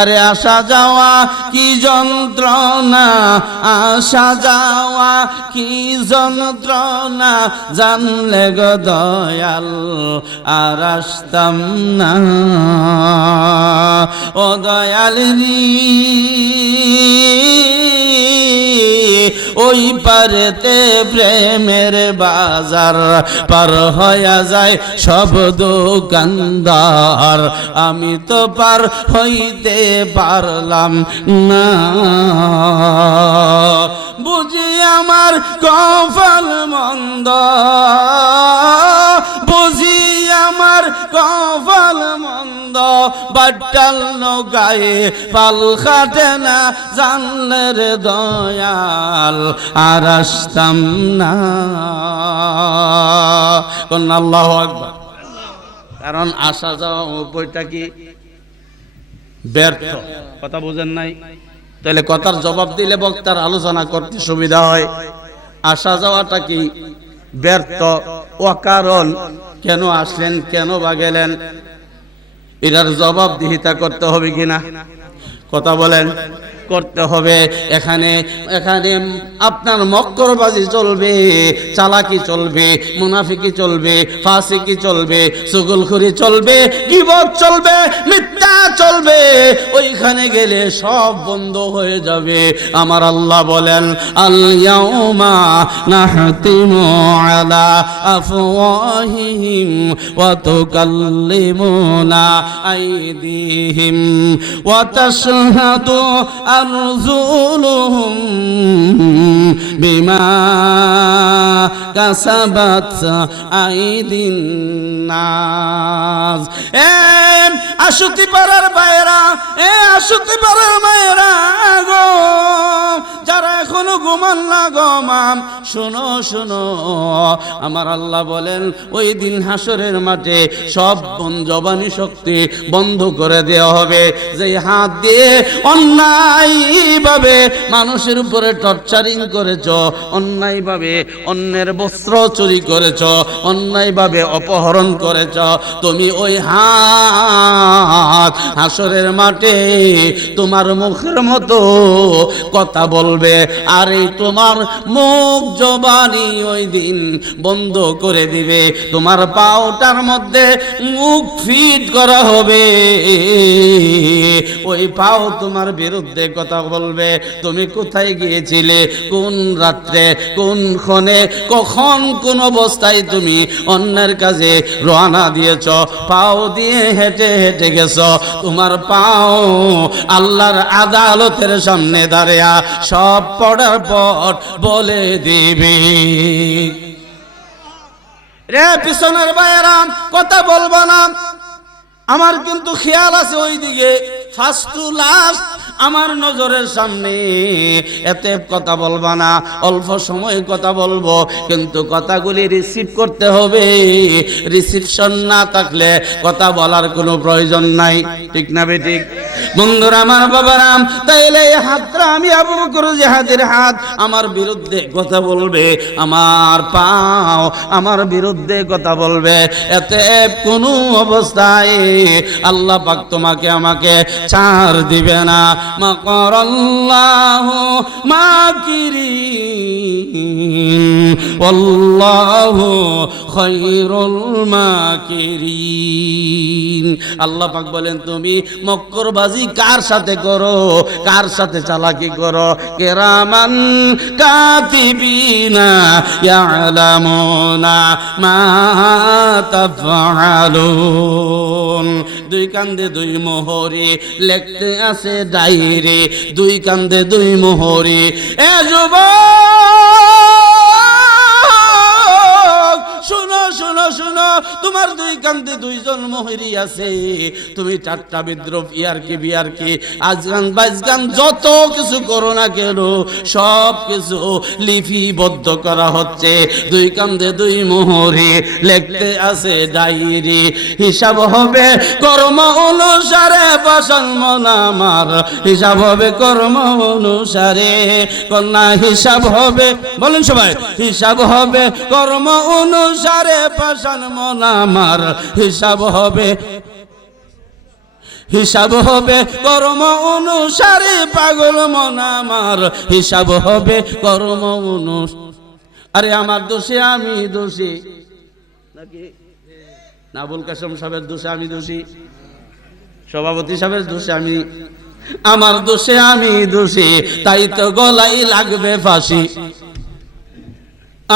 আরে আসা যাওয়া কি যন্ত্রণা, আসা যাওয়া কি যন্ত্রণা, জানলে গো দয়াল আর আসতাম না। ও দয়াল রে, ওই পারেতে প্রেমের বাজার পার হইয়া যায় সব দোকানদার, আমি তো পার হইতে পারলাম না। বুঝি আমার কপাল মন্দ, বুঝি আমার কপাল মন্দ, বাটাল গায়ে পাল খাটে না, জানলে রে দয়াল আর আসতাম না। আল্লাহু আকবার। কারণ আসা যাওয়া উভয়টা কি ব্যর্থ, কথা বুঝেন নাই? তাহলে কথার জবাব দিলে বক্তার আলোচনা করতে সুবিধা হয়। আসা যাওয়াটা কি ব্যর্থ, অকারণ, কেন আসলেন, কেন বা গেলেন, এটার জবাবদিহিতা করতে হবে কিনা, কথা বলেন? করতে হবে। এখানে আপনার মক্করবাজি চলবে, চালাকি চলবে, মুনাফিকি চলবে, ফাসিকি চলবে, চুগলখুরি চলবে, গীবত চলবে, মিথ্যা চলবে। ওইখানে গেলে সব বন্ধ হয়ে যাবে। আমার আল্লাহ বলেন, আল ইয়াউমা নাহতিমু আলা আফওয়াহিহিম ওয়া তুকাল্লিমুনা আইদিহিম ওয়া তাশহাদু আরজুলুহুম বিমা কাসাবাত আইদিন নাস। আশুতি পাড়ার বাইরা, আশুতি পাড়ার মায়েরা গো, যারা এখনো ঘুমান না ঘুমাম, শোনো শোনো, আমার আল্লাহ বলেন ওই দিন হাসরের মাঠে সব জবানি শক্তি বন্ধ করে দেওয়া হবে। যে হাত দিয়ে অন্যায়ভাবে মানুষের উপরে টর্চারিং করেছ, অন্যায়ভাবে অন্যের বস্ত্র চুরি করেছ, অন্যায়ভাবে অপহরণ করেছ, তুমি ওই হাত হাসরের মাঠে তোমার মুখের মতো কথা বলবে। আর এই তোমার মুখ জবানি ওই দিন বন্ধ করে দিবে। তোমার পাওটার মধ্যে মুখ ফিট করা হবে, ওই পাও তোমার বিরুদ্ধে কথা বলবে। তুমি কোথায় গিয়েছিলে, কোন রাত্রে, কোন ক্ষণে, কখন, কোন অবস্থায় তুমি অন্যের কাজে রওনা দিয়েছ, পাও দিয়ে হেঁটে হেঁটে গেছ, তোমার পাও আল্লাহর আদালতের সামনে দাঁড়িয়ে সব পড়ার পর বলে দিবি। রে পিছনের বাইরা কথা বলবো না, আমার কিন্তু খেয়াল আছে ওই দিকে ফার্স্ট টু লাস্ট আমার নজরের সামনে। এতে কথা বলবা না, অল্প সময় কথা বলবো, কিন্তু কথাগুলি রিসিভ করতে হবে। রিসিপশন না থাকলে কথা বলার কোনো প্রয়োজন নাই, ঠিক না বেঠিক? বন্ধুরা আমার, বাবারাম, তাইলে এই হাতটা আমি আবু বকর জিহাদের হাত আমার বিরুদ্ধে কথা বলবে, আমার পাও আমার বিরুদ্ধে কথা বলবে। এতে কোনো অবস্থায় আল্লাহ পাক তোমাকে আমাকে ছাড় দিবে না। মাকারাল্লাহু মাকিরিন ওয়াল্লাহু খায়রুল মাকিরিন। আল্লাহ পাক বলেন, তুমি মক্করবাজি কার সাথে করো, কার সাথে চালাকি করো? কিরামান কাতিবিনা ইয়ালামুনা মা তাফআলুন। দুই কান্দে দুই মোহরে লিখতে আছে ডায়েরি, দুই কান্দে দুই মোহরে। এ যুবক শুনো শুনো শুনো, তোমার দুই কান্দে দুইজন মোহরি আছে। তুমি ঠাট্টা বিদ্রোহ, ইয়ারকি বিয়ারকি, আজগান বাইজগান যত কিছু করো না কেন, সব কিছু লিপিবদ্ধ করা হচ্ছে। দুই কান্দে দুই মোহরে লিখতে আছে ডায়েরি। হিসাব হবে কর্ম অনুসারে, পাশান মন আমার হিসাব হবে কর্ম অনুসারে। কন্যা হিসাব হবে, বলেন সবাই, হিসাব হবে কর্ম অনুসারে, পাশান মন আমার হিসাব হবে হিসাব হবে কর্ম অনুসারে পাগল মন আমার, হিসাব হবে কর্ম অনুসারে। আরে আমার দোষে আমি দোষী নাকি? না, আবুল কাসেম সাহেবের দোষে আমি দোষী, সভাপতি সাহেবের দোষে আমি, আমার দোষে আমি দোষী, তাই তো গলাই লাগবে ফাঁসি।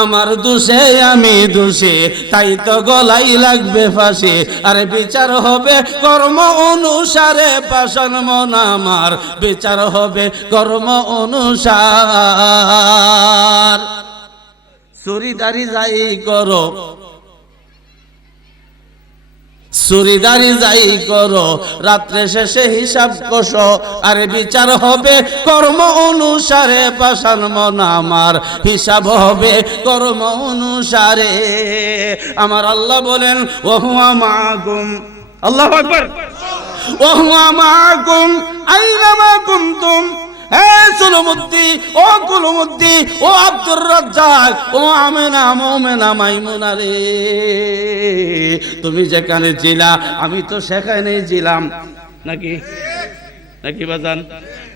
আমার দোষে আমি দোষী, তাই তো গলাই লাগবে ফাঁসি। আরে বিচার হবে কর্ম অনুসারে পাষাণ মন আমার, বিচার হবে কর্ম অনুসার। চুরিদারি যাই করো, চুরিদারি যাই করো, রাত্রে শেষে হিসাব কষো। আরে বিচার হবে কর্ম অনুসারে পাষাণ মন আমার, হিসাব হবে কর্ম অনুসারে। আমার আল্লাহ বলেন ওহুয়া মাকুম, আল্লাহু আকবার, ওহুয়া মাকুম আইনামা কুনতুম। হে সুলুমুদ্দি, ও কুলুমুদ্দি, ও আব্দুর রাজ্জাক, ও আমেনা মোমেনা মাইমুনা রে, তুমি যেখানে ছিলা আমি তো সেখানেই ছিলাম নাকি? নাকি বাজান?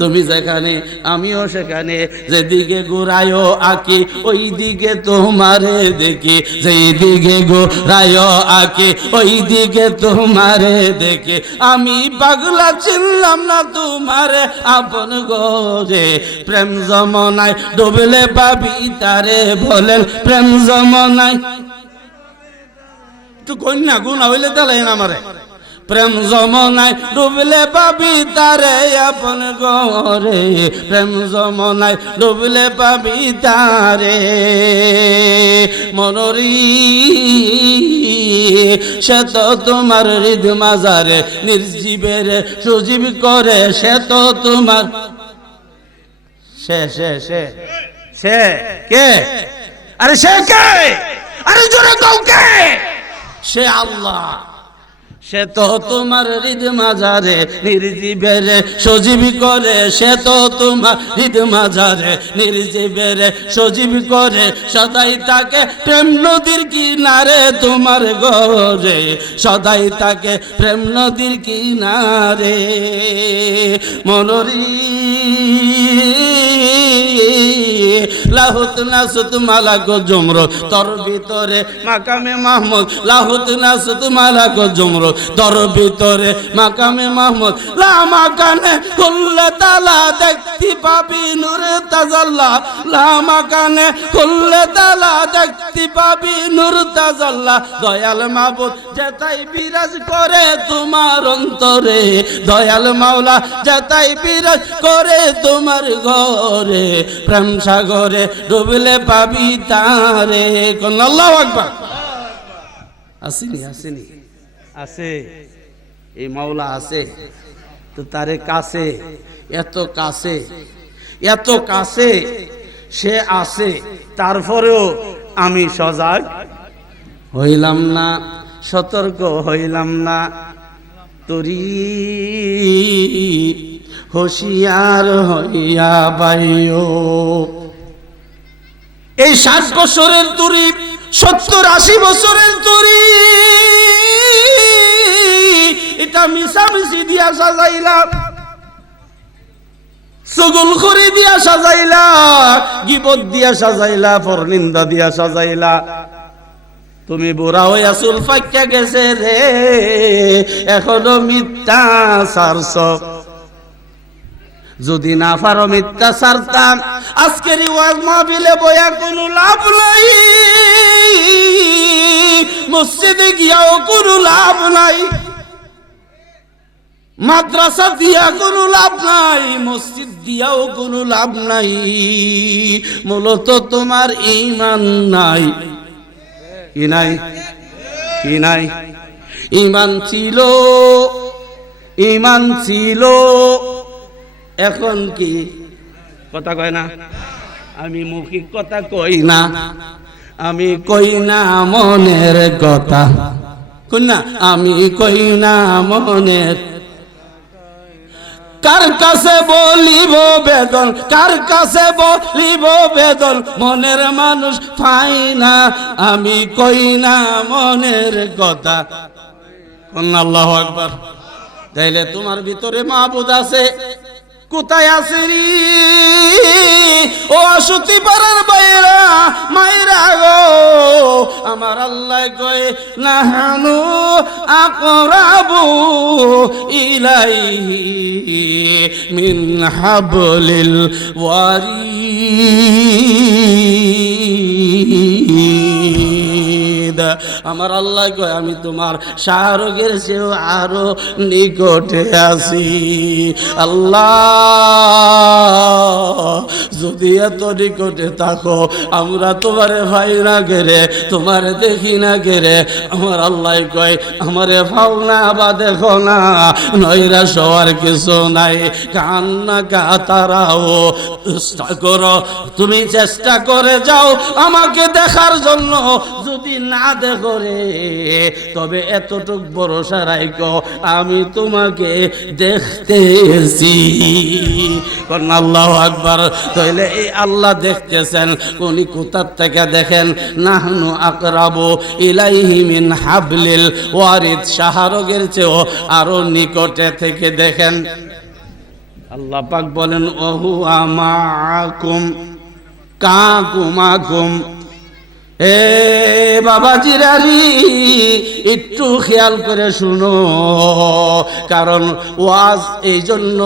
তুমি যেখানে আমিও সেখানে, যেদিকে ঘুরায়ও আঁকি ওই দিকে তোমারে দেখি, যেই দিকে ঘুরায়ও আঁকি ওই দিকে তোমারে দেখি। আমি পাগলা চিনলাম না তোমারে আপন গরে, প্রেম জমনায় ডুবলে পাবি তারে, বলেন প্রেম জমনায়। একটু কন্যা গুণা হইলে তাহলে আমারে, প্রেম জমনায় ডুবলে পাবি তারে আপন গরে, প্রেম জমনায় ডুবলে পাবি তারে। মনরি সে তো তোমার হৃদ মাজারে, নির্জীবের সজীব করে সে তো তোমার। সে সে সে সে কে? আরে সে কে? আরে জোরে কও কে? সে আল্লাহ। সে তো তোমার হৃদ মাজারে নির্জীবের সজীব করে, সে তো তোমার হৃদ মাজারে নির্জীবের সজীব করে, সদাই তাকে প্রেম নদীর কিনারে তোমার গরে, সদাই তাকে প্রেম নদীর কিনারে। মনরি লাহুত নাসুত মালাক জুমর, তোর ভিতরে মাকামে মাহমুদ, লাহুত নাসুত মালাক জুমর, তোর ভিতরে মাকামে মাহমুদ। লা মাকানে খুললে তালা দেখতে পাবি নূরে তাজাল্লা, লা মাকানে খুললে তালা দেখতে পাবি নূর তাজাল্লা। দয়াল মাবুদ যেতাই বিরাজ করে তোমার অন্তরে, দয়াল মাওলা যেতাই বিরাজ করে তোমার ঘরে, প্রেম সাগরে ডুবলে পাবি তারে। কোন আল্লাহু আকবার। আসেনি আসেনি আছে, এই মাওলা আছে তো তারে কাছে, এত কাছে, এত কাছে সে আছে, তারপরেও আমি সজাগ হইলাম না, সতর্ক হইলাম না। তরি হুঁশিয়ার হইয়া বাইও। এই 60 বছরের তুরি, 70-80 বছরের তুরি, এটা মিশামিশি দিয়া সাজাইলা, চুগলখড়ি দিয়া সাজাইলা, গীবত দিয়া সাজাইলা, পরনিন্দা দিয়া সাজাইলা। তুমি বুড়া হইয়া চুল ফাঁকা গেছে রে, এখনো মিথ্যা সারছ। যদি না পারো মিথ্যা সারতাম, আজকের ওয়াজ মাহফিলে বয়া কোনো লাভ নাই, মসজিদে গিয়াও কোনো লাভ নাই, মাদ্রাসা দিয়া কোনো লাভ নাই, মসজিদ দিয়াও কোনো লাভ নাই। মূলত তোমার ঈমান নাই। কি নাই? কি নাই? ঈমান ছিল, ঈমান ছিল, এখন কি? কথা কয় না, আমি মৌখিক কথা কই না, আমি কই না মনের কথা, কই না, আমি কই না মনের। কার কাছে বলিব বেদন, কার কাছে বলিব বেদন, মনের মানুষ পাই না, আমি কই না মনের কথা। আল্লাহু আকবার। তাইলে তোমার ভিতরে মাবুদ আছে, কোথায় আছে রে ও আশুতি পাড়ার বাইরা মায়েরা গো? আমার আল্লাহ কয় নাহানু আকরাবু ইলাইহি মিন হাবলিল ওয়ারিদ। আমার আল্লাহ কয় আমি তোমার শাহরগের চেয়েও আরো নিকটে আছি। আল্লাহ যদি এত নিকটে থাকো, আমরা তোমারে ভাই না গেরে, তোমারে দেখি না গেরে, আমার আল্লাহ কয় আমারে ভাও না বা দেখো না, নয়রা সবার কিছু নাই। কান্না কাতারাও চেষ্টা করো, তুমি চেষ্টা করে যাও আমাকে দেখার জন্য। যদি না দেখো রে, তবে এতটুক ভরসা রাখো আমি তোমাকে দেখতেছি। আল্লাহু আকবার। তাহলে এই আল্লাহ দেখতেছেন, উনি কোথার থেকে দেখেন? নাহনু আকরাবু ইলাইহি মিন হাবলিল ওয়ারিদ, শাহরগের চেয়েও আরো নিকটে থেকে দেখেন। আল্লাহ পাক বলেন ওহু আমাকুম কাকুমাকুম। এ বাবাজিরারি একটু খেয়াল করে শুনো, কারণ ওয়াজ এই জন্য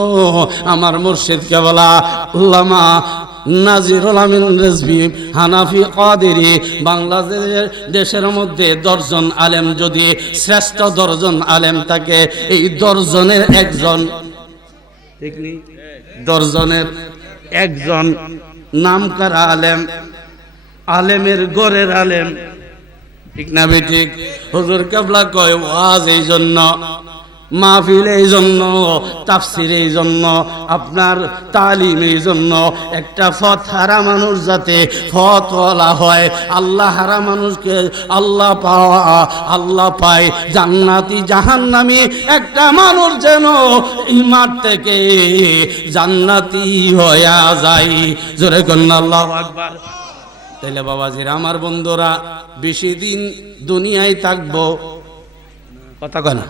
আমার মুর্শিদ কেবলা আল্লামা নাজিরুল আমিন রেজভী হানাফি কাদেরী বাংলাদেশের দেশের মধ্যে 10 জন আলেম যদি শ্রেষ্ঠ 10 জন আলেম থাকে, এই 10 জনের একজন, ঠিক নি, 10 জনের একজন নামকরা আলেম, আলেমের গড়ের আলেম, ঠিক না বেঠিক? হুজুর কেবলা কয় ওয়াজ এই জন্য, মাহফিল এই জন্য, তাফসির এই জন্য, আপনার তালিম এই জন্য, একটা ফত হারা মানুষ যাতে ফতওয়ালা হয়, আল্লাহ হারা মানুষকে আল্লাহ পাওয়া, আল্লাহ পায়, জান্নাতি জাহান্নামী একটা মানুষ যেন এই মাঠ থেকে জান্নাতি হয়ে যায়। জোরে কন্যা আল্লাহু আকবার। তাইলে বাবাজিরা আমার বন্ধুরা, বেশি দিন দুনিয়ায় থাকবো, কথা কয় না?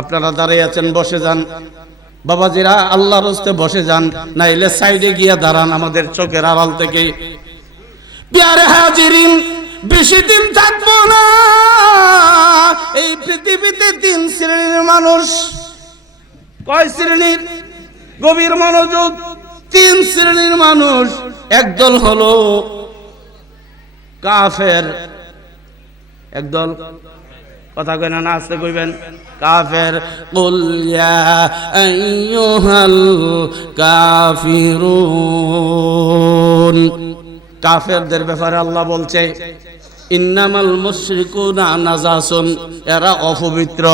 আপনারা দাঁড়িয়ে আছেন, বসে যান বাবাজিরা, আল্লাহর রাস্তায় বসে যান, নাইলে সাইডে গিয়া দাঁড়ান আমাদের চোখের আড়াল থেকে। প্যারে হাজিরিন, বেশি দিন থাকবো না এই পৃথিবীতে। 3 শ্রেণীর মানুষ। কয় শ্রেণীর? গভীর মনোযোগ। 3 শ্রেণীর মানুষ। একদল হলো কাফের, একদল, কথা কয় না, আসতে কইবেন, কাফের। কুল ইয়া আইয়ুহাল কাফিরুন। কাফেরদের ব্যাপারে আল্লাহ বলছে ইন্নামাল মুশরিকুনা নাজাসুন, এরা অপবিত্র।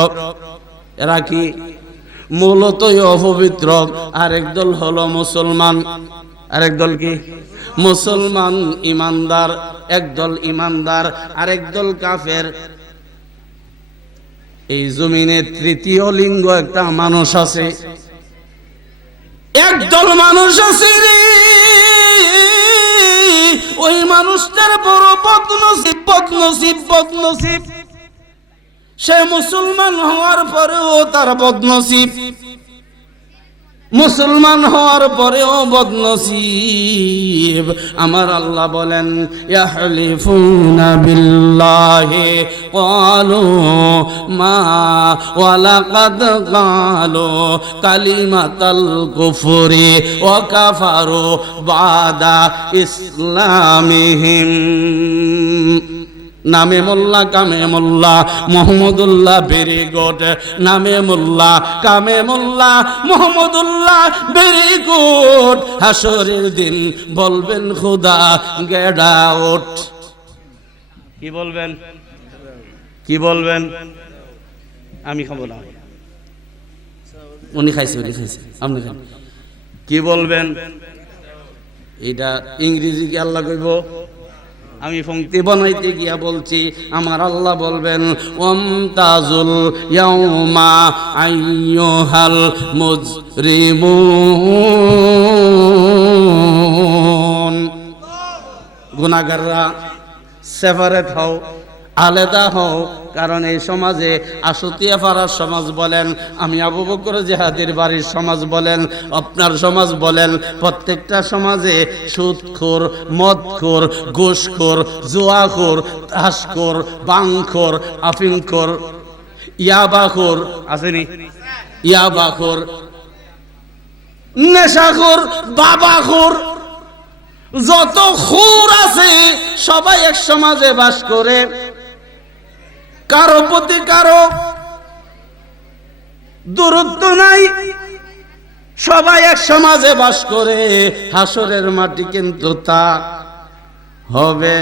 এরা কি? মূলতই অপবিত্র। আরেকদল হলো মুসলমান। আরেকদল কি? মুসলমান ইমানদার। একদল ইমানদার, আরেকদল কাফের। এই জমিনে তৃতীয় লিঙ্গ একটা মানুষ আছে, একদল মানুষ আছে রে, ওই মানুষটার বড় বদনসিব, বদনসিব, বদনসিব। সে মুসলমান হওয়ার পরেও তার বদনসিব, মুসলমান হওয়ার পরেও বদনসিব। আমার আল্লাহ বলেন ইয়াহলিফুনা বিল্লাহি ক্বালু মা ওয়া লাকাদ ক্বালু কালিমাতাল কুফরি ওয়া কাফারু বাদা ইসলামিহিম। নামে মোল্লা কামে মোল্লা মোহাম্মদুল্লাহ, ভেরি গুড। নামে মোল্লা কামে মোল্লা মোহাম্মদুল্লাহ, ভেরি গুড। হাসরের দিন বলবেন খুদা গেট আউট। কি বলবেন? কি বলবেন? আমি খাবো না, উনি খাইছে, উনি খাইছে, আপনি খান। কি বলবেন? এটা ইংরেজি কি আল্লাহ কইব? আমি পংক্তি বানাইতে গিয়া বলছি, আমার আল্লাহ বলবেন ওয়ামতাজুল ইয়াউমা আইয়ুহাল মুজরিমুন। গুনাহগাররা সেপারেট হও, আলাদা হও। কারণ এই সমাজে আশুতিয়া পাড়ার সমাজ বলেন, আমি আবু বকর জিহাদির বাড়ির সমাজ বলেন, আপনার সমাজ বলেন, প্রত্যেকটা সমাজে সুদখোর, মদখোর, ঘুষখোর, জুয়াখোর, তাসখোর, বাংখোর, আফিমখোর, ইয়াবাখোর আসেনি, ইয়াবাখোর, নেশাখোর, বাবাখোর, যত খুর আছে সবাই এক সমাজে বাস করে। কারো প্রতি কারো দূরত্ব নাই, সবাই এক সমাজে বাস করে। হাসরের মাটি কিন্তু তা হবে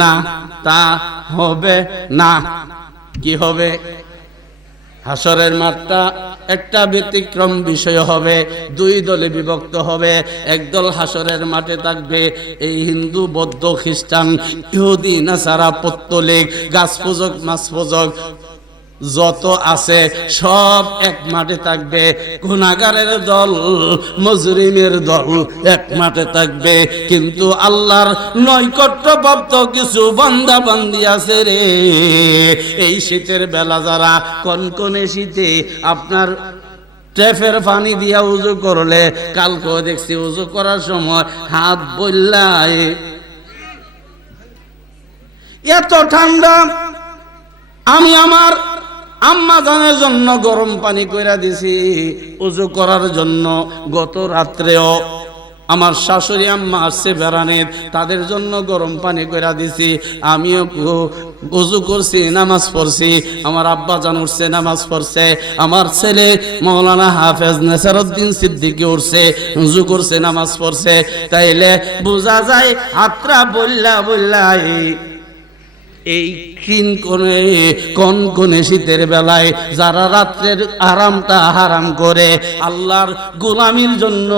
না, তা হবে না। কি হবে? হাসরের মাঠটা একটা ব্যতিক্রম বিষয় হবে, দুই দলে বিভক্ত হবে। একদল হাসরের মাঠে থাকবে এই হিন্দু, বৌদ্ধ, খ্রিস্টান, ইহুদি, নাসারা, পত্তলিক, গাছ পূজক, মাছ পূজক যত আছে সব এক মাঠে থাকবে। গুনাহগারের দল, মুজরিমের দল এক মাঠে থাকবে। কিন্তু আল্লাহর নৈকট্যপ্রাপ্ত কিছু বান্দা বান্দি আছে রে, এই শীতের বেলা যারা কনকনে শীতে আপনার ট্যাপের পানি দিয়া উজু করলে, কালকেও দেখছি উজু করার সময় হাত বললাই, এত ঠান্ডা। আমি আমার আম্মা জানের জন্য গরম পানি কইরা দিছি উজু করার জন্য। গত রাত্রেও আমার শাশুড়ি আম্মা আসছে বেড়ানের, তাদের জন্য গরম পানি কইরা দিছি। আমিও উজু করছি, নামাজ পড়ছি। আমার আব্বা জান উঠছে, নামাজ পড়ছে। আমার ছেলে মৌলানা হাফেজ নেসারউদ্দিন সিদ্দিকী উঠছে, উজু করছে, নামাজ পড়ছে। তাইলে বোঝা যায় হাতরা বললা বললা এই কনকনে শীতের বেলায় যারা রাত্রের আরামটা হারাম করে আল্লাহর গোলামির জন্য,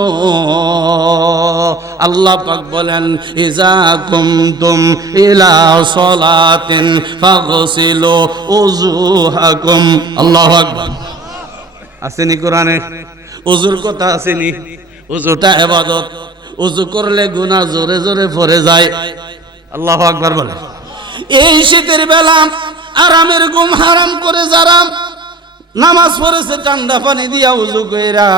আল্লাহ পাক বলেন, ইজা কুমতুম ইলা সলাতিন ফাগসিলু উজুহাকুম। আল্লাহু আকবার। আসেনি কোরআনে ওযুর কথা? আসেনি? ওযুটা ইবাদত। ওযু করলে গুনাহ জোরে জোরে পড়ে যায়। আল্লাহু আকবার বলে। এই শীতের বেলা আরামের ঘুম হারাম করে যারা নামাজ পড়েছে ঠান্ডা পানি দিয়া উজু কইরা,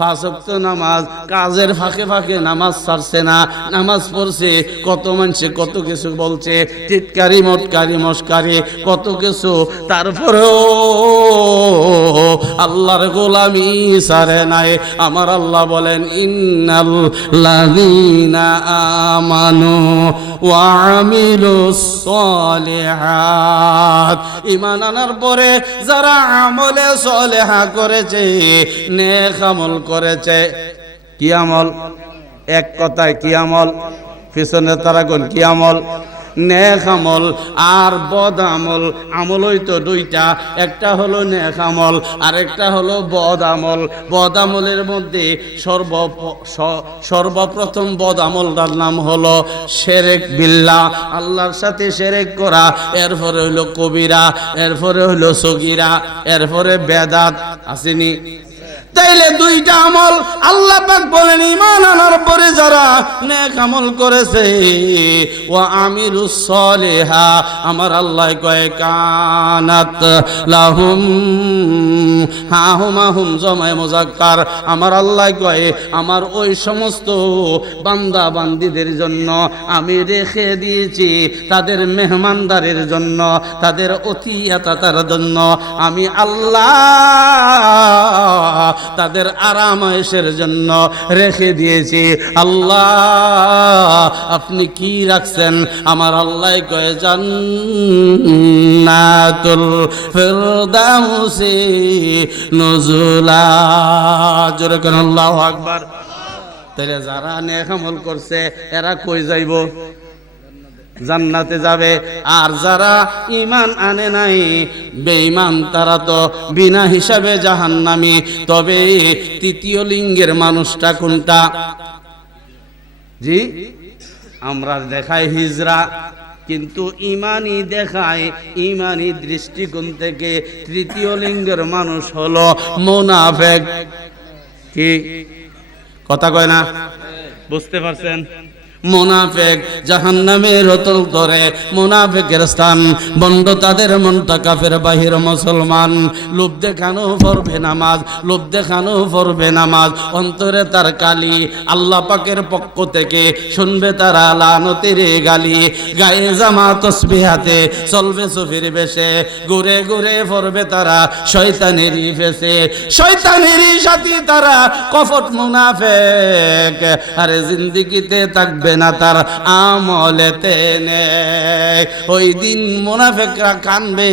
পাঁচ ওয়াক্ত নামাজ, কাজের ফাঁকে ফাঁকে নামাজ ছাড়ছে না, নামাজ পড়ছে। কত মানুষে কত কিছু বলছে, টিটকারি মটকারি মস্কারি কত কিছু, তারপরেও আল্লাহর গোলামি ছাড়ে নাই। আমার আল্লাহ বলেন, ইন্নাল লাযীনা আমানু ওয়া আমিলুস সালিহাত, ঈমান আনার পরে যারা আমলে সালেহা করেছে, নেক আমল করেছে। কি আমল? এক কথায় কি আমল? পিছনে তারা কোন কি আমল? নেক আমল আর বদ আমল। আমল হইতো দুইটা, একটা হলো নেক আমল আর একটা হলো বদ আমল। বদ আমলের মধ্যে সর্বপ্রথম বদ আমলটার নাম হলো শিরক বিল্লাহ, আল্লাহর সাথে শিরক করা। এরপরে হইলো কবিরা, এরপরে হইলো সগীরা, এরপরে বেদাত। আসেনি? তাইলে দুইটা আমল আল্লাহ পাক বলেন, ঈমান আনার পরে যারা নেক আমল করেছে, ওয়া আমিলুস সালিহা, আমার আল্লাহ কয় কানাত লাহুম, হাহুমাহুম জমায়ে মুযাক্কার। আমার আল্লাহ কয় আমার ওই সমস্ত বান্দা বান্দীদের জন্য আমি রেখে দিয়েছি, তাদের মেহমানদারের জন্য, তাদের অতিথিয়তার জন্য আমি আল্লাহ তাদের আরামায়েশের জন্য রেখে দিয়েছি। আল্লাহ আপনি কি রাখছেন? আমার আল্লাহ কয়ে জান্নাতুল ফিরদাউসি নুজুলা। জোরে কেন আল্লাহু আকবার। তাহলে যারা নেক আমল করছে এরা কই যাইব? জান্নাতে যাবে। আর যারা ঈমান আনে নাই, বেঈমান, তারা তো বিনা হিসাবে জাহান্নামী। তবে তৃতীয় লিঙ্গের মানুষটা কোনটা? জি, আমরা দেখাই হিজরা, কিন্তু ইমানি দেখায়, ইমানি দৃষ্টিকোণ থেকে তৃতীয় লিঙ্গের মানুষ হলো মুনাফিক। কি কথা কয় না? বুঝতে পারছেন? মুনাফিক জাহান্নামের অতল ধরে, মুনাফিকের স্থান বন্ধ, তাদের মনটা কাফের বাহির মুসলমান। লোভ দেখানো পড়বে নামাজ, লোভ দেখানো পড়বে নামাজ, অন্তরে তার কালি, আল্লাহ পাকের পক্ষ থেকে শুনবে তারা লানতের গালি। গায়ে জামা তসবিহ হাতে চলবে সুফির বেশে, ঘুরে ঘুরে পড়বে তারা শয়তানেরই ফেসে, শয়তানেরই সাথী তারা কপট মুনাফিক। আরে জিন্দেগিতে থাকবে না তার আমলেতে নেই। ওই দিন মুনাফিকরা কানবে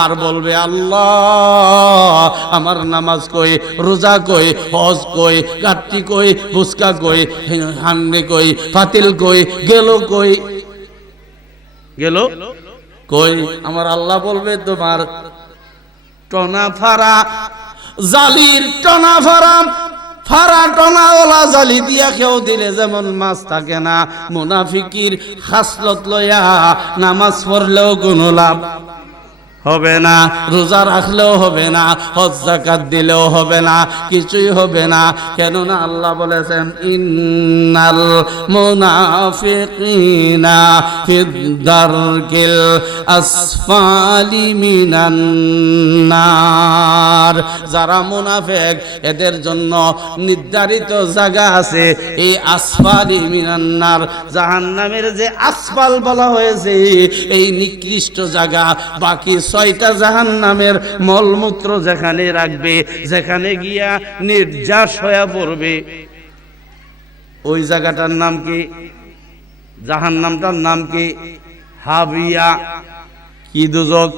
আর বলবে আল্লাহ আমার নামাজ কই, রোজা কই, হজ কই, গাট্টি কই, বুসকা কই, হান্ডি কই, ফাতিল কই, গেল কই, গেল কই। আমার আল্লাহ বলবে তোমার টনা ফারা জালির টনা ফারা, ফারা টনা ওলা জালি দিয়া কেউ দিলে যেমন মাছ থাকে না, মুনাফিকির খাসলত লয়া নামাজ পড়লেও কোনো লাভ হবে না, রোজা রাখলেও হবে না, হজ যাকাত দিলেও হবে না, কিছুই হবে না। কেননা আল্লাহ বলেছেন ইন্নাল মুনাফিকিনা ফিদ দারকিল আসফালি মিনান নার। যারা মুনাফিক এদের জন্য নির্ধারিত জায়গা আছে, এই আসফালি মিনান নার, জাহান্নামের যে আসফাল বলা হয়েছে এই নিকৃষ্ট জায়গা। বাকি 6টা জাহান্নামের মলমূত্র যেখানে রাখবে, যেখানে গিয়া নির্যাস হয়ে পড়বে, ওই জায়গাটার নাম কি? জাহান্নামটার নাম কি? হাবিয়া। কি দুজক?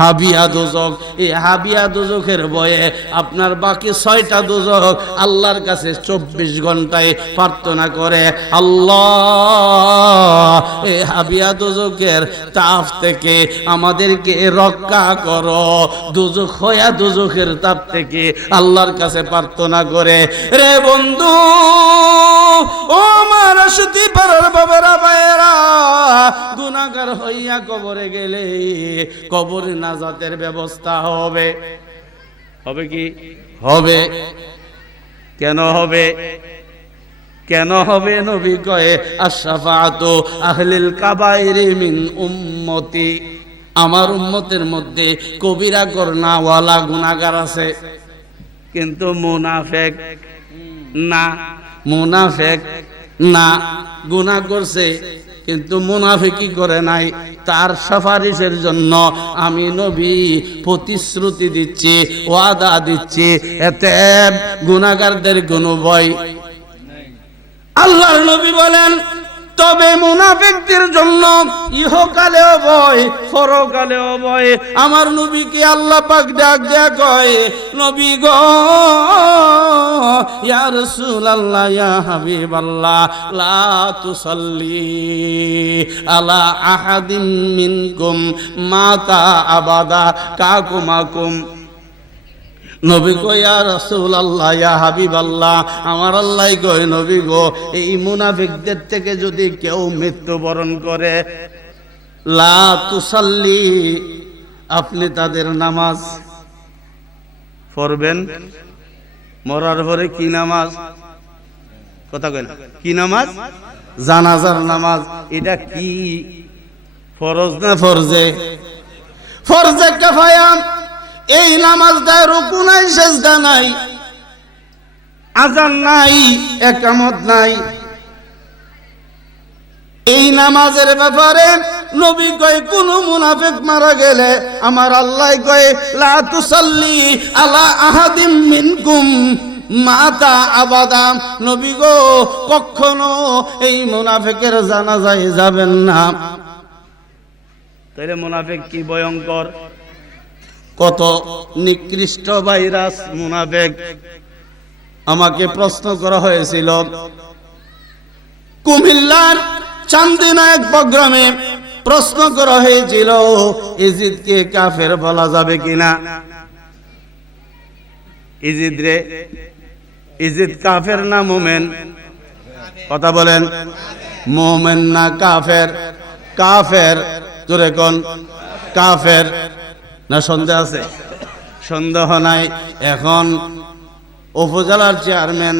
হাবিয়া দুজক। এই হাবিয়া দুজকের ভয়ে আপনার বাকি 6টা দুজক আল্লাহর কাছে 24 ঘন্টায় প্রার্থনা করে, আল্লাহ এই হাবিয়া দুজকের তাপ থেকে আমাদেরকে রক্ষা করো। দুজক হইয়া দুজকের তাপ থেকে আল্লাহর কাছে প্রার্থনা করে। রে বন্ধু, ও আমার সুতি পাড়ার বাবারা ভাইয়েরা, গুনাহগার হইয়া কবরে গেলে কবরে নাজাতের ব্যবস্থা হবে। হবে কি? হবে। কেন হবে? কেন হবে? নবী কয়ে আশফাআতু আহলিল কাবাইরি মিন উম্মতি, আমার উম্মতের মধ্যে কবিরা গুনাহওয়ালা গুনাহগার আছে, কিন্তু মুনাফিক না। মুনাফিক না, গুনাহ করছে কিন্তু মুনাফিকি করে নাই। তার সুপারিশের জন্য আমি নবী প্রতিশ্রুতি দিচ্ছি, ওয়াদা দিচ্ছি, এতে গুনাহগারদের কোনো ভয়। আল্লাহর নবী বলেন, তবে মুনাফিকদের জন্য ইহকালেও ভয়, পরকালেও ভয়। আমার নবীকে আল্লাহ পাক ডাক দেয়া কয়, নবী গো, ইয়া রাসূলুল্লাহ, ইয়া হাবিবাল্লাহ, লা তুসাল্লি আলা আহাদিম মিনকুম মাতা আবাদা কাকুমাকুম। নবী কয়, ইয়া রাসূলুল্লাহ, ইয়া হাবিবাল্লাহ, আমার আল্লাহ কয়, নবী গো, এই মুনাফিকদের থেকে যদি কেউ মৃত্যুবরণ করে, লা তুসাল্লি, আপনি তাদের নামাজ পড়বেন। মরার পরে কি নামাজ? কথা কয় না, কি নামাজ? জানাজার নামাজ। এটা কি ফরজ না ফরজে? ফরজে কিফায়া। এই নামাজটায় রুকু নাই, সেজদা নাই, আযান নাই, ইকামত নাই। এই নামাজের ব্যাপারে নবী কয়, কোন মুনাফিক মারা গেলে আমার আল্লাহ কয়, লা তুসাল্লি আলা আহাদিম মিনকুম মাতা আবাদা। নবী গো, কখনো এই মুনাফিকের জানাজায় যাবেন না। তাইলে মুনাফিক কি ভয়ঙ্কর, কত নিকৃষ্ট ভাইরাস মুনাফিক। আমাকে প্রশ্ন করা হয়েছিল কুমিল্লার চান্দিনা এক প্রোগ্রামে, প্রশ্ন করা হয়েছিল ইজিদকে কাফের বলা যাবে কিনা। ইজিদ রে, ইজিদ কাফের না মুমিন? কথা বলেন, মুমিন না কাফের? কাফের, জোরে কোন? কাফের না সন্দেহ আছে? সন্দেহ নাই। এখন উপজেলার চেয়ারম্যান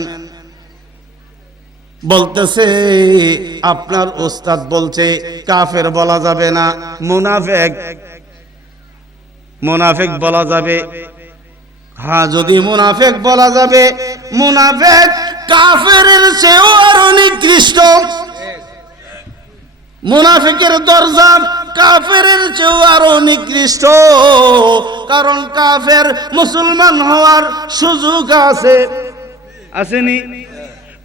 বলতেছে আপনার ওস্তাদ বলছে কাফের বলা যাবে না, মুনাফিক বলা যাবে। হ্যাঁ, যদি মুনাফিক বলা যাবে, মুনাফিক কাফেরের চেয়েও আরো নিকৃষ্ট। মুনাফিকের দরজা কাফেরের চেয়েও আরো নিকৃষ্ট, কারণ কাফের মুসলমান হওয়ার সুযোগ আছে, আসেনি?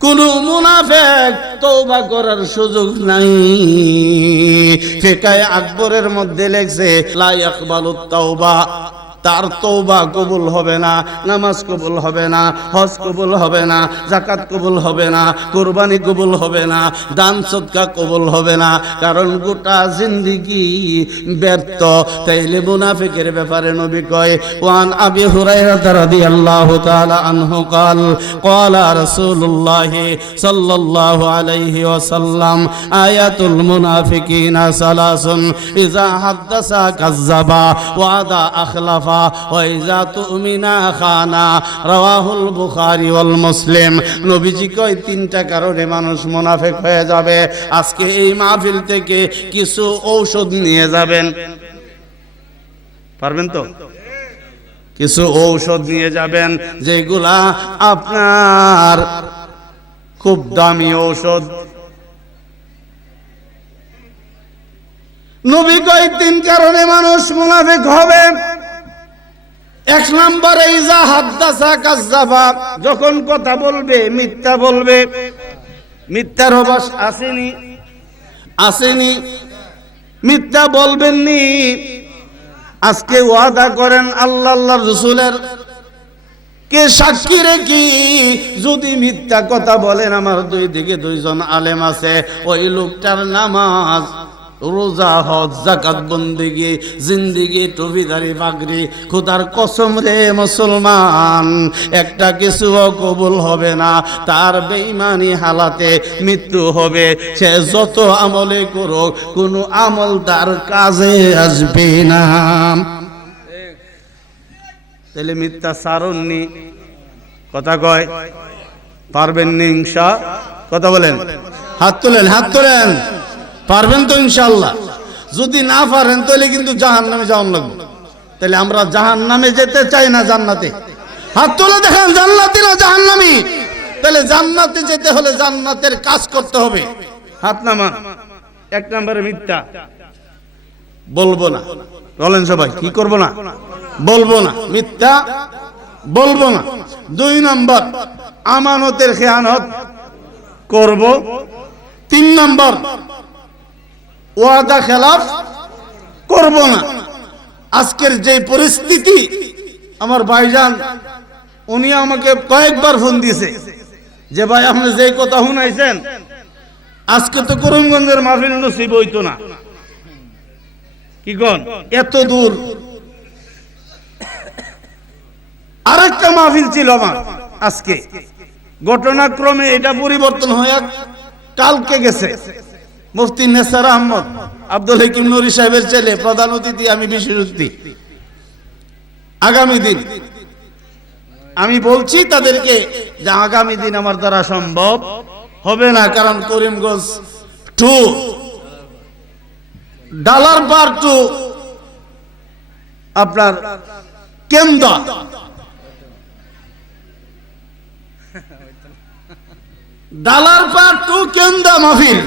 কোন মুনাফিক তওবা করার সুযোগ নাই। ফিকায়ে আকবরের মধ্যে লেখছে লা ইয়াকবালুত তাওবা, তার তওবা কবুল হবে না, নামাজ কবুল হবে না, হজ কবুল হবে না, যাকাত কবুল হবে না, কুরবানি কবুল হবে না, দান সদকা কবুল হবে না, কারণ গোটা জিন্দেগি ব্যর্থ। তাইলে মুনাফিকের ব্যাপারে নবী কয় ওয়ান আবি হুরায়রা রাদিয়াল্লাহু তাআলা আনহু قال قال رسول الله صلى الله عليه وسلم آيات المنافقين ثلاث إذا حدث كذب وعدا أخلف ওয়াইজা তুমিনা খানা, রাওয়াহুল বুখারী ওয়াল মুসলিম। নবীজি কয় তিনটা কারণে মানুষ মুনাফিক হয়ে যাবে। আজকে এই মাহফিল থেকে কিছু ঔষধ নিয়ে যাবেন, পারবেন তো? কিছু ঔষধ নিয়ে যাবেন যেগুলা আপনার খুব দামি ঔষধ। নবী কয় তিন কারণে মানুষ মুনাফিক হবে। এক নম্বরে ইজা হাদ্দাসা কাযাবা, যখন কথা বলবে মিথ্যা বলবে। মিথ্যার অভ্যাস আসেনি? মিথ্যা বলবেননি। আজকে ওয়াদা করেন আল্লাহর রাসূলের কে সাক্ষী রেখি, যদি মিথ্যা কথা বলেন, আমার দুই দিকে দুইজন আলেম আছে, ওই লোকটার নামাজ, রোজা, হজ, যাকাত, বন্দেগি, জিন্দেগি, টুপিদারি, পাগড়ি, খোদার কসম রে মুসলমান, একটা কিছুও কবুল হবে না। তার বেঈমানি হালাতে মৃত্যু হবে। সে যত আমলে করুক, কোনো আমল তার কাজে আসবে না। তাহলে মিথ্যা সারণনি, কথা কয় পারবেন নি ইনশা? কথা বলেন, হাত তোলেন। পারবেন তো ইনশাআল্লাহ? যদি না পারেন তাহলে কিন্তু জাহান্নামে যাওয়ার লাগবে। তাহলে আমরা জাহান্নামে যেতে চাই না জান্নাতে? হাত তুলে দেখেন, জান্নাতি না জাহান্নামী? তাহলে জান্নাতে যেতে হলে জান্নাতের কাজ করতে হবে। হাত নামান। এক নম্বরে মিথ্যা বলবো না, বলেন সবাই, কি করবো না? বলবো না, মিথ্যা বলবো না। দুই নম্বর আমানতের খেয়ানত করব। তিন নম্বর ওয়াদা খেলাফ করব না। আজকের যে পরিস্থিতি, আমার ভাইজান উনি আমাকে কয়েকবার ফোন দিয়েছে যে ভাই আপনি যে কথা শুনাইছেন, আজকে তো করিমগঞ্জের মাহফিল নসিব হইতো না। কি কোন এত দূর? আরেকটা মাহফিল ছিল আমার আজকে, ঘটনাক্রমে এটা পরিবর্তন হয়ে কালকে গেছে। মুফতি নেসার আহমদ আব্দুল হাকিম নুরি সাহেবের ছেলে প্রধান অতিথি, আমি বিশেষ অতিথি। আগামী দিন আমি বলছি তাদেরকে যে আগামী দিন আমার দ্বারা সম্ভব হবে না, কারণ করিমগঞ্জ টু ডালার পার টু আপনার কেন্দা, ডালার পার টু কেন্দা মাহফিল,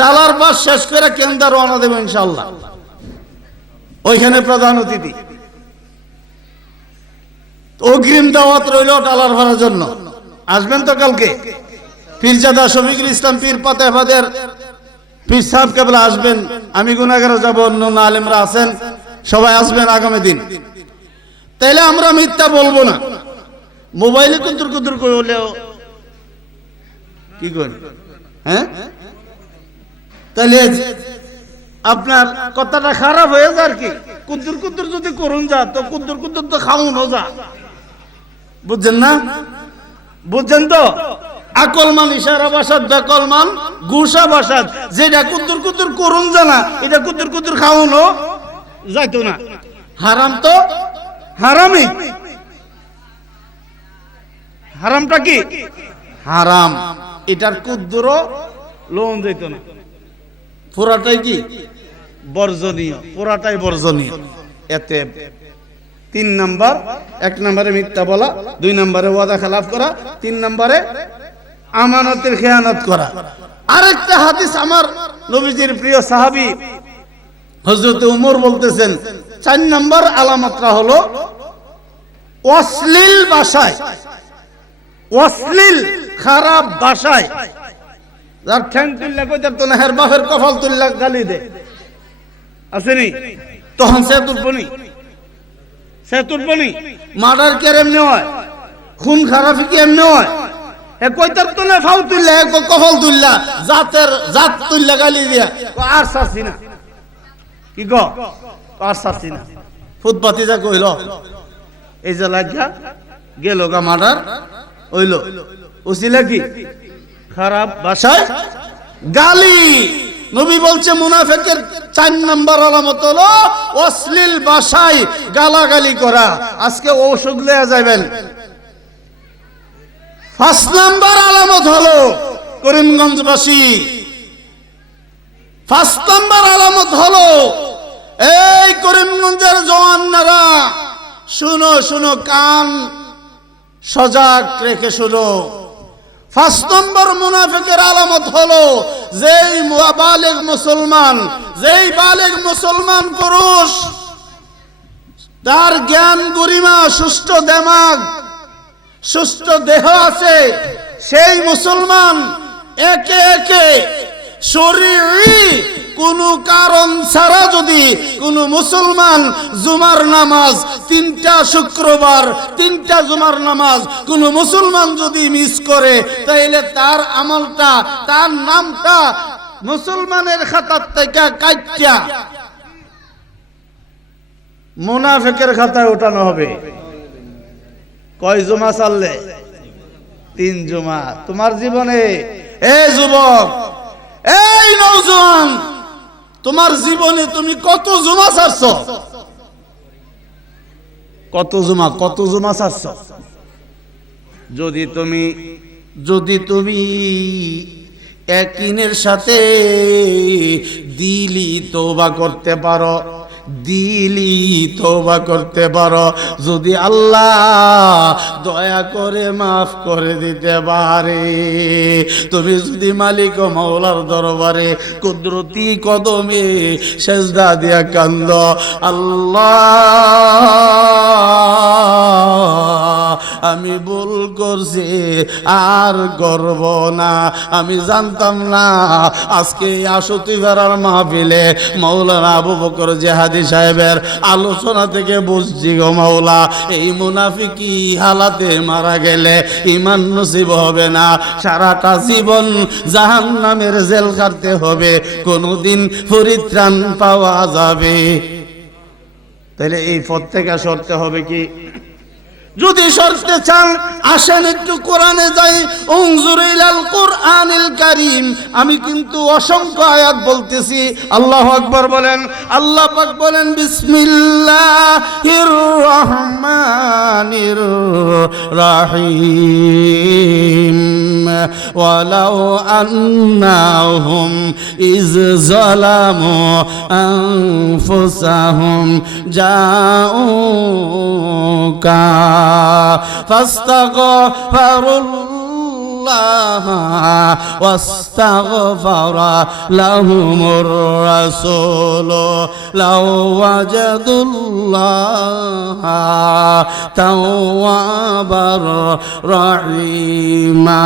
ডালার পার শেষ করে কেন্দা রওনা দেব ইনশাআল্লাহ। ওইখানে প্রধান অতিথি, অগ্রিম দাওয়াত রইল ডালার ভাড়ার জন্য। আসবেন তো কালকে? পীরজাদা শফিকুল ইসলাম পীর পাতেফাদের পীর সাহেব কেবলা আসবেন, আমি গুনাহগার যাব, অন্য আলেমরা আছেন, সবাই আসবেন আগামী দিন। তাইলে আমরা মিথ্যা বলবো না। মোবাইলে কুতুর কুতুর করলেও কি করেন? হ্যাঁ, তাহলে আপনার কথাটা খারাপ হয়ে যায় আর কি। কুতুর কুতুর যদি করুন যা, তো কুতুর কুতুর তো খাউনও যা, বুঝছেন না? বুঝছেন তো? আকলমান ইশারা ভাষাত, বেকলমান গুসা ভাষাত, যেটা কুতুর কুতুর করুন জানা, এটা কুতুর কুতুর খাউনও যাইতো না। হারাম তো হারামই। হারামটা কি? হারাম। এটার কুদ্দুর লোন যেত না, পুরাটাই কি বর্জনীয়, পুরাটাই বর্জনীয়। এতে 3 নাম্বার, 1 নম্বরে মিথ্যা বলা, 2 নম্বরে ওয়াদা খেলাফ করা, 3 নম্বরে আমানতের খেয়ানত করা। আরেকটা হাদিস আমার নবীজির প্রিয় সাহাবী হযরত ওমর বলতেছেন 4 নম্বর আলামতটা হলো অশ্লীল ভাষায়, অশ্লীল খারাপ ভাষায় যার ঠ্যাং তুল্লা কইতার তো না, হের বাপের কপাল তুল্লা গালি দে আসেনি, তখন সে তুলবনি, সে তুলবনি। মার্ডার কে এমনি হয়, খুন খারাপি কি এমনি হয়? হে কইতার তো না ফাউ তুল্লা, কপাল তুল্লা, জাতের জাত তুল্লা গালি দিয়া আর সারছি না, কি গো আর সারছি না। ফুটপাতি যা কইল এই যে লাগা গেল গা মার্ডার হইল, ওসিলা কি খারাপ ভাষায় গালি। নবী বলছে মুনাফিকের 4 নম্বর আলামত হলো অশ্লীল ভাষায় গালাগালি করা। আজকে ঔষধ লয়ে যাবেন। 5 নম্বর আলামত হলো করিমগঞ্জবাসী, 5 নম্বর আলামত হলো এই করিমগঞ্জের জওয়ানরা শুনো, শুনো, কান সজাগ রেখে শুনো। 5 নম্বর মুনাফিকের আলামত হলো যেই বালেগ মুসলমান, যেই বালেগ মুসলমান পুরুষ, তার জ্ঞান গরিমা, সুষ্ঠ দিমাগ, সুষ্ঠ দেহ আছে, সেই মুসলমান একে একে শরীরী কোন কারণ ছাড়া যদি কোন মুসলমান জুমার নামাজ 3টা শুক্রবার 3টা জুমার নামাজ কোন মুসলমান যদি মিস করে, তাহলে তার আমলটা, তার নামটা মুসলমানের খাতার থেকে কাইটা মুনাফিকের খাতায় ওঠানো হবে। কয় জুমা চাললে? 3 জুমা। তোমার জীবনে এই যুবক, এই নওজোয়ান, তোমার জীবনে তুমি কত জুমা ছাড়ছো? কত জুমা ছাড়ছো? যদি তুমি ইয়াকিনের সাথে দিলি তওবা করতে পারো, দিলি তওবা করতে পারো, যদি আল্লাহ দয়া করে মাফ করে দিতে পারে, তুমি যদি মালিক ও মাওলার দরবারে কুদরতি কদমে সেজদা দিয়া কান্দ, আল্লাহ আমি ভুল করছি, আর করব না, আমি জানতাম না আজকে আশুতি ফেরার মাহফিলে মাওলানা আবু বকর জিহাদি সাহেবের আলোচনা থেকে বুঝছি গো মাওলা, এই মুনাফিকি হালাতে মারা গেলে ঈমান নসিব হবে না, সারাটা জীবন জাহান্নামের জেল কাটতে হবে, কোনদিন পরিত্রাণ পাওয়া যাবে। তাহলে এই পথ থেকে সরতে হবে কি? যদি সরতে চান আসেন একটু কোরআনে যাই। উনজুর ইলাল কুরআনিল কারীম, আমি কিন্তু অসংখ্য আয়াত বলতেছি। আল্লাহু আকবার বলেন। আল্লাহ পাক বলেন বিসমিল্লাহির রহমানির রহিম, ওয়ালাউ আন্নাহুম ইয যালামু আনফুসাহুম জাউকা ফাস্তাগফিরুল্লাহ ওয়াস্তাগফারা লাহুমুর রাসূল লাওয়াজাদুল্লাহ তাওয়াবার রহিমা।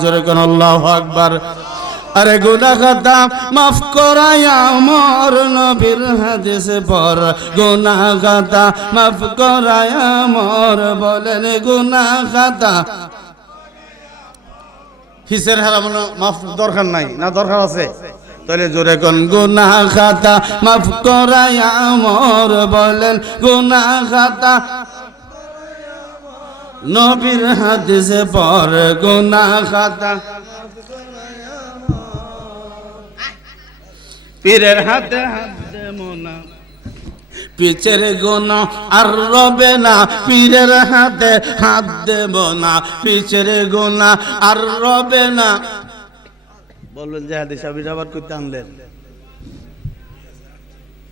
জোরে কোন আল্লাহু আকবার। আরে গুনাহ খাতা মাফ করায় আমার নবীর হাদিস পর, গুনাহ খাতা মাফ করায় আমার, বলেন গুনাহ খাতা হিসের হারানো মাফ দরকার নাই না? দরকার আছে? তাহলে জোরে কোন গুনাহ খাতা মাফ করায় আমার, বলেন গুনাহ খাতা নবীর হাদিস পর, গুনাহ খাতা পীরের হাতে হাত দে মোনা, পিছের গুনাহ আর রবে না, পীরের হাতে হাত দেব না, পিছের গুনাহ আর রবে না। বলবেন যে হাদিস আবির আবার কইতে আনলেন,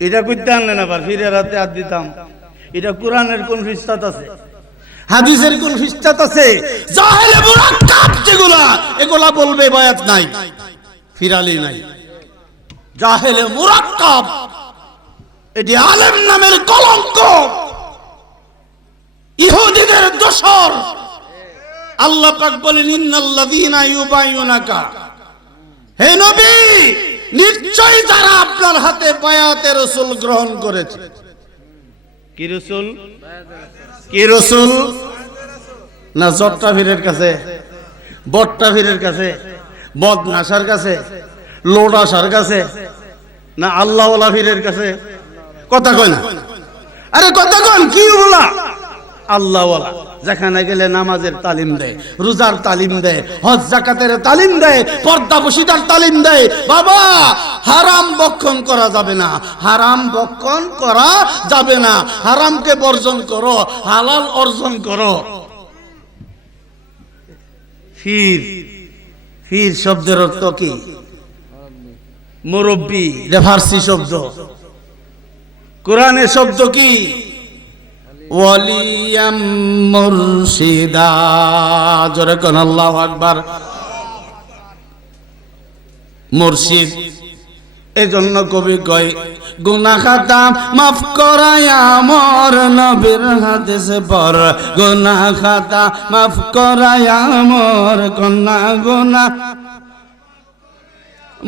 এটা কইতে আনলেন আবার পীরের হাতে হাত দিতাম। এটা কোরআনের কোন পৃষ্ঠাত আছে? হাদিসের কোন পৃষ্ঠাত আছে? জাহেলে মুরাক্কাব যেগুলা, এগুলা বলবে বায়াত নাই, ফিরালি নাই। জাহেলে মুরাক্কাব এটি আলেম নামের কলঙ্ক, ইহুদিদের দোসর। আল্লাহ পাক বলেন ইন্নাল্লাযীনা ইউবাইয়ুনাকা, হে নবী নিশ্চয়ই যারা আপনার হাতে বায়াতে রাসূল গ্রহণ করেছে। কি রাসূল? কি রাসূল? না জট্টা পীরের কাছে, বট্টা পীরের কাছে, বদনাশার কাছে, লোডাসার কাছে, না আল্লাহওয়ালা পীরের কাছে? কথা কয় না, আরে কথা কন কি বলা? আল্লাহওয়ালা যেখানে গেলে নামাজের তালিম দেয়, রোজার তালিম দেয়, হজ যাকাতের তালিম দেয়, পর্দাবশিতার তালিম দেয়। বাবা হারাম বক্ষণ করা যাবে না, হারাম বক্ষণ করা যাবে না, হারামকে বর্জন করো, হালাল অর্জন করো। ফির, ফির শব্দের অর্থ কি? মুরব্বি, ফার্সি শব্দ। কোরআনের শব্দ কি? ওয়ালিয়াম মুরশিদা। জোরে কোন আল্লাহু আকবার। মুর্শিদ, এজন্য কবি কয় গুনাহ খাতা মাফ করায়া মোর নবীর হাদিসে পর, গুনাহ খাতা মাফ করায়া মোর কন্যা গুনাহ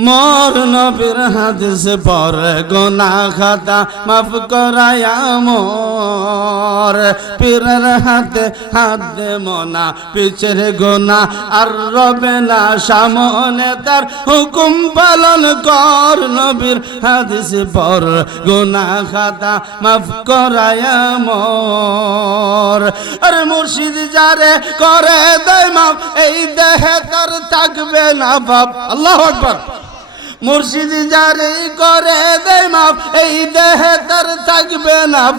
মোর নবীর হাদিসে পর, গুনাহ খাতা মাফ করায়া মোর, পীরের হাতে হাত দে মনা, পিছের গুনাহ আর রবে না, সামনে তার হুকুম পালন কর, নবীর হাদিসে পর, গুনাহ খাতা মাফ করায়া মোর। আরে মুর্শিদ যারে করে দেয় মাফ, এই দেহে তার থাকবে না পাপ। আল্লাহু আকবার। মুর্শিদ যারে করে দেয় মাফ, এই দেহে তার থাকবে না পাপ।